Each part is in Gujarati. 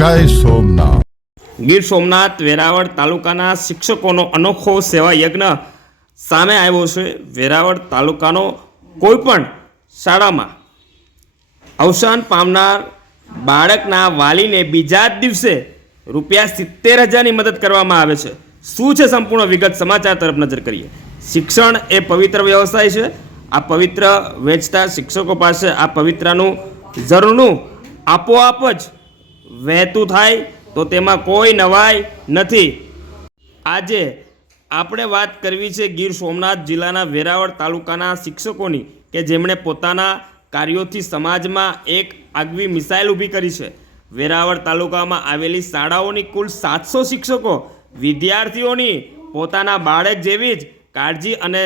જય સોમનાથ। ગીર સોમનાથ વેરાવળ તાલુકાના શિક્ષકોનો અનોખો સેવા યજ્ઞ સામે આવ્યો છે। વેરાવળ તાલુકાનો કોઈપણ શાળામાં અવસાન પામનાર બાળકના વાલીને બીજા જ દિવસે ₹70,000ની મદદ કરવામાં આવે છે। શું છે સંપૂર્ણ વિગત? સમાચાર તરફ નજર કરીએ। શિક્ષણ એ પવિત્ર વ્યવસાય છે। આ પવિત્ર વેચતા શિક્ષકો પાસે આ પવિત્રનું ઝરણું આપોઆપ જ વહેતું થાય તો તેમાં કોઈ નવાઈ નથી। આજે આપણે વાત કરવી છે ગીર સોમનાથ જિલ્લાના વેરાવળ તાલુકાના શિક્ષકોની કે જેમણે પોતાના કાર્યોથી સમાજમાં એક આગવી મિસાઇલ ઊભી કરી છે। વેરાવળ તાલુકામાં આવેલી શાળાઓની કુલ 700 શિક્ષકો વિદ્યાર્થીઓની પોતાના બાળક જેવી જ કાળજી અને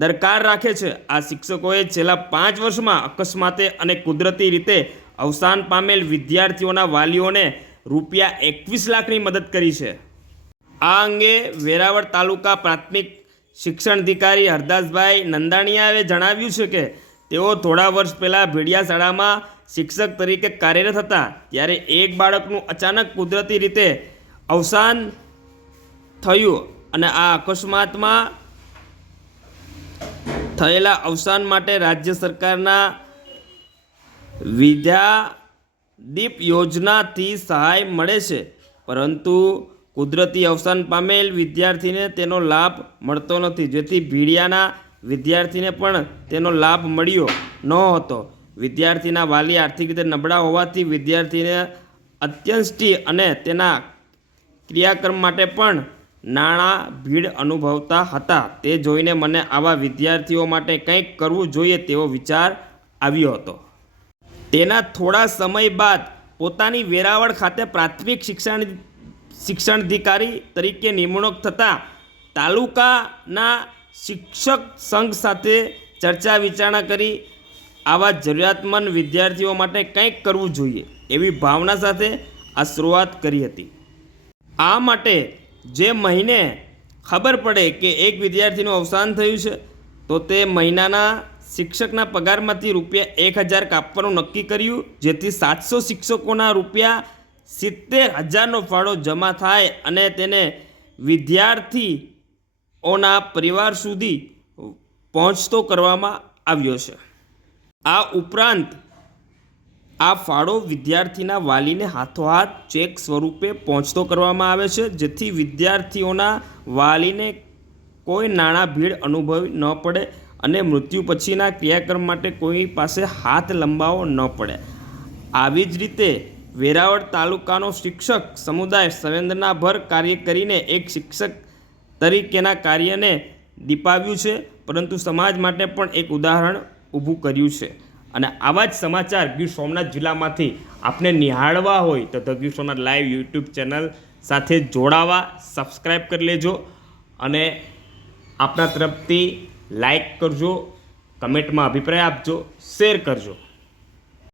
દરકાર રાખે છે। આ શિક્ષકોએ છેલ્લા 5 વર્ષમાં અકસ્માતે અને કુદરતી રીતે અવસાન પામેલ વિદ્યાર્થીઓના વાલીઓને ₹21 લાખની મદદ કરી છે। આ અંગે વેરાવળ તાલુકા પ્રાથમિક શિક્ષણાધિકારી હરદાસભાઈ નંદાણીયાએ જણાવ્યું છે કે તેઓ થોડા વર્ષ પહેલાં ભેડિયા શાળામાં શિક્ષક તરીકે કાર્યરત હતા, ત્યારે એક બાળકનું અચાનક કુદરતી રીતે અવસાન થયું અને આ અકસ્માતમાં થયેલા અવસાન માટે રાજ્ય સરકારના વિદ્યાદીપ યોજનાથી સહાય મળે છે, પરંતુ કુદરતી અવસાન પામેલ વિદ્યાર્થીને તેનો લાભ મળતો નથી, જેથી ભીડિયાના વિદ્યાર્થીને પણ તેનો લાભ મળ્યો ન હતો। વિદ્યાર્થીના વાલી આર્થિક રીતે નબળા હોવાથી વિદ્યાર્થીને અત્યંષ્ટિ અને તેના ક્રિયાક્રમ માટે પણ નાણાં ભીડ અનુભવતા હતા। તે જોઈને મને આવા વિદ્યાર્થીઓ માટે કંઈક કરવું જોઈએ તેવો વિચાર આવ્યો હતો। તેના થોડા સમય બાદ પોતાની વેરાવળ ખાતે પ્રાથમિક શિક્ષણાધિકારી તરીકે નિમણૂક થતાં તાલુકાના શિક્ષક સંઘ સાથે ચર્ચા વિચારણા કરી આવા જરૂરિયાતમંદ વિદ્યાર્થીઓ માટે કંઈક કરવું જોઈએ એવી ભાવના સાથે આ શરૂઆત કરી હતી। આ માટે જે મહિને ખબર પડે કે એક વિદ્યાર્થીનું અવસાન થયું છે તો તે મહિનાના શિક્ષકના પગારમાંથી ₹1,000 કાપવાનું નક્કી કર્યું, જેથી 700 શિક્ષકોના ₹70,000નો ફાળો જમા થાય અને તેને વિદ્યાર્થીઓના પરિવાર સુધી પહોંચતો કરવામાં આવ્યો છે। આ ઉપરાંત આ ફાળો વિદ્યાર્થીના વાલીને હાથોહાથ ચેક સ્વરૂપે પહોંચતો કરવામાં આવે છે, જેથી વિદ્યાર્થીઓના વાલીને કોઈ નાણાં ભીડ અનુભવવી ન પડે અને મૃત્યુ પછીના ક્રિયાક્રમ માટે કોઈ પાસે હાથ લંબાવવો ન પડે। આવી જ રીતે વેરાવળ તાલુકાનો શિક્ષક સમુદાય સંવેદનાભર કાર્ય કરીને એક શિક્ષક તરીકેના કાર્યને દીપાવ્યું છે, પરંતુ સમાજ માટે પણ એક ઉદાહરણ ઊભું કર્યું છે। અને આવા જ સમાચાર ગીર સોમનાથ જિલ્લામાંથી આપને નિહાળવા હોય તો the Gir Somnath live YouTube channel સાથે જોડાવા સબસ્ક્રાઈબ કરી લેજો અને આપણા તરફથી લાઈક કરજો, કમેન્ટમાં અભિપ્રાય આપજો, શેર કરજો।